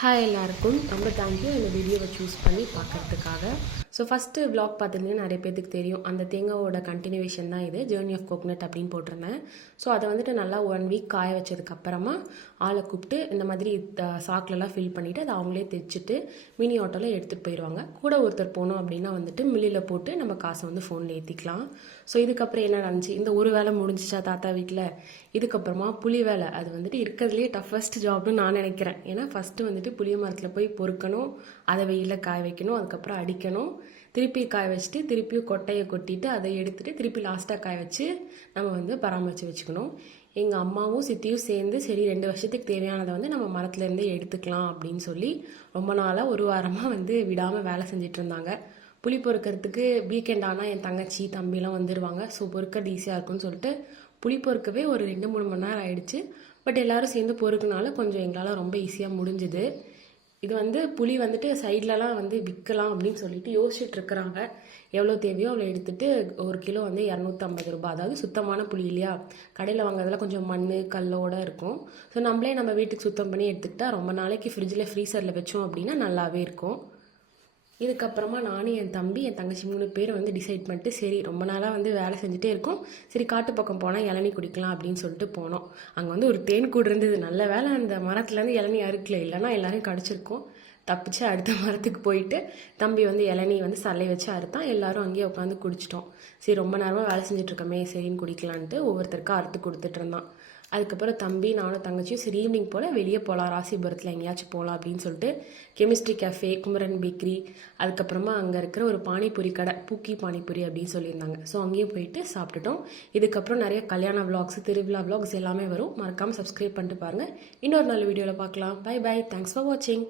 Hi எல்லாருக்கும் ரொம்ப thank you இந்த வீடியோவை சூஸ் பண்ணி பார்க்கறதுக்காக. ஸோ ஃபஸ்ட்டு vlog பார்த்துருந்தீங்கன்னா நிறைய பேருக்கு தெரியும், அந்த தேங்காவோட கண்டினியூவேஷன் தான் இது, ஜேர்னி ஆஃப் கோகனட் அப்படின்னு போட்டிருந்தேன். ஸோ அதை வந்துட்டு நல்லா 1 வீக் காய வச்சதுக்கப்புறமா ஆளை கூப்பிட்டு இந்த மாதிரி சாக்கிலலாம் ஃபில் பண்ணிவிட்டு அதை அவங்களே தைச்சிட்டு மினி ஆட்டோவில் எடுத்துகிட்டு போயிடுவாங்க. கூட ஒருத்தர் போனோம் அப்படின்னா வந்துட்டு மில்லில் போட்டு நம்ம காசை வந்து ஃபோனில் ஏற்றிக்கலாம். ஸோ இதுக்கப்புறம் என்ன நடந்துச்சு, இந்த ஒரு வேலை முடிஞ்சிச்சா தாத்தா வீட்டில். இதுக்கப்புறமா புளி வேலை, அது வந்துட்டு இருக்கிறதுலே டஃபஸ்ட் ஜாப்னு நான் நினைக்கிறேன். ஏன்னா ஃபஸ்ட்டு வந்துட்டு புளிய மரத்தில் போய் பொறுக்கணும், அதை வெயிலில் காய வைக்கணும், அதுக்கப்புறம் அடிக்கணும், திருப்பி காய வச்சுட்டு திருப்பியும் கொட்டையை கொட்டிட்டு அதை எடுத்துகிட்டு திருப்பி லாஸ்ட்டாக காய வச்சு நம்ம வந்து பராமரித்து வச்சுக்கணும். எங்கள் அம்மாவும் சித்தியும் சேர்ந்து சரி 2 வருஷத்துக்கு தேவையானதை வந்து நம்ம மரத்துலேருந்தே எடுத்துக்கலாம் அப்படின்னு சொல்லி ரொம்ப நாளாக ஒரு வாரமாக வந்து விடாமல் வேலை செஞ்சிட்டு இருந்தாங்க. புளி பொறுக்கிறதுக்கு வீக்கெண்ட் ஆனால் என் தங்கச்சி தம்பிலாம் வந்துடுவாங்க. ஸோ பொறுக்கிறது ஈஸியாக இருக்கும்னு சொல்லிட்டு புளி பொறுக்கவே ஒரு 2-3 மணி நேரம் ஆயிடுச்சு. பட் எல்லோரும் சேர்ந்து பொறுக்குனால கொஞ்சம் எங்களால் ரொம்ப ஈஸியாக முடிஞ்சுது. இது வந்து புளி வந்துட்டு சைட்லலாம் வந்து விற்கலாம் அப்படின்னு சொல்லிட்டு யோசிச்சுட்டு இருக்கிறாங்க. எவ்வளோ தேவையோ அவ்வளோ எடுத்துகிட்டு 1 கிலோ வந்து 250 ரூபாய். அதாவது சுத்தமான புளி இல்லையா, கடையில் வாங்குறதுல கொஞ்சம் மண் கல்லோடு இருக்கும். ஸோ நம்மளே நம்ம வீட்டுக்கு சுத்தம் பண்ணி எடுத்துக்கிட்டால் ரொம்ப நாளைக்கு ஃப்ரிட்ஜில் ஃப்ரீசரில் வச்சோம் அப்படின்னா நல்லாவே இருக்கும். இதுக்கப்புறமா நானும் என் தம்பி என் தங்கச்சி 3 பேர் வந்து டிசைட் பண்ணிட்டு சரி ரொம்ப நாளாக வந்து வேலை செஞ்சுட்டே இருக்கோம், சரி காட்டு பக்கம் போனால் இளநீ குடிக்கலாம் அப்படின்னு சொல்லிட்டு போனோம். அங்கே வந்து ஒரு தேன் கூடு இருந்தது. நல்ல வேலை அந்த மரத்துலேருந்து இளநீ அறுக்கல, இல்லைன்னா எல்லாரையும் கடிச்சிருக்கோம். தப்பிச்சு அடுத்த மரத்துக்கு போயிட்டு தம்பி வந்து இளநீ வந்து சல்லை வச்சு அறுத்தான். எல்லாரும் அங்கேயே உட்காந்து குடிச்சிட்டோம். சரி ரொம்ப நேரமாக வேலை செஞ்சுட்ருக்கோமே சரின்னு குடிக்கலான்ட்டு ஒவ்வொருத்தருக்கா அறுத்து கொடுத்துட்டு இருந்தான். அதுக்கப்புறம் தம்பி நானும் தங்கச்சியும் சரி ஈவினிங் போல் வெளியே போகலாம், ராசிபுரத்தில் எங்கேயாச்சும் போகலாம் அப்படின்னு சொல்லிட்டு கெமிஸ்ட்ரி கேஃபே, குமரன் பேக்கரி, அதுக்கப்புறமா அங்கே இருக்கிற ஒரு பானிபூரி கடை, பூக்கி பானிபூரி அப்படின்னு சொல்லியிருந்தாங்க. ஸோ அங்கேயும் போயிட்டு சாப்பிட்டுட்டோம். இதுக்கப்புறம் நிறைய கல்யாண விளாக்ஸ், திருவிழா விளாக்ஸ் எல்லாமே வரும். மறக்காமல் சப்ஸ்கிரைப் பண்ணிட்டு பாருங்கள். இன்னொரு நல்ல வீடியோவில் பார்க்கலாம். பை பை, தேங்க்ஸ் ஃபார் வாட்சிங்.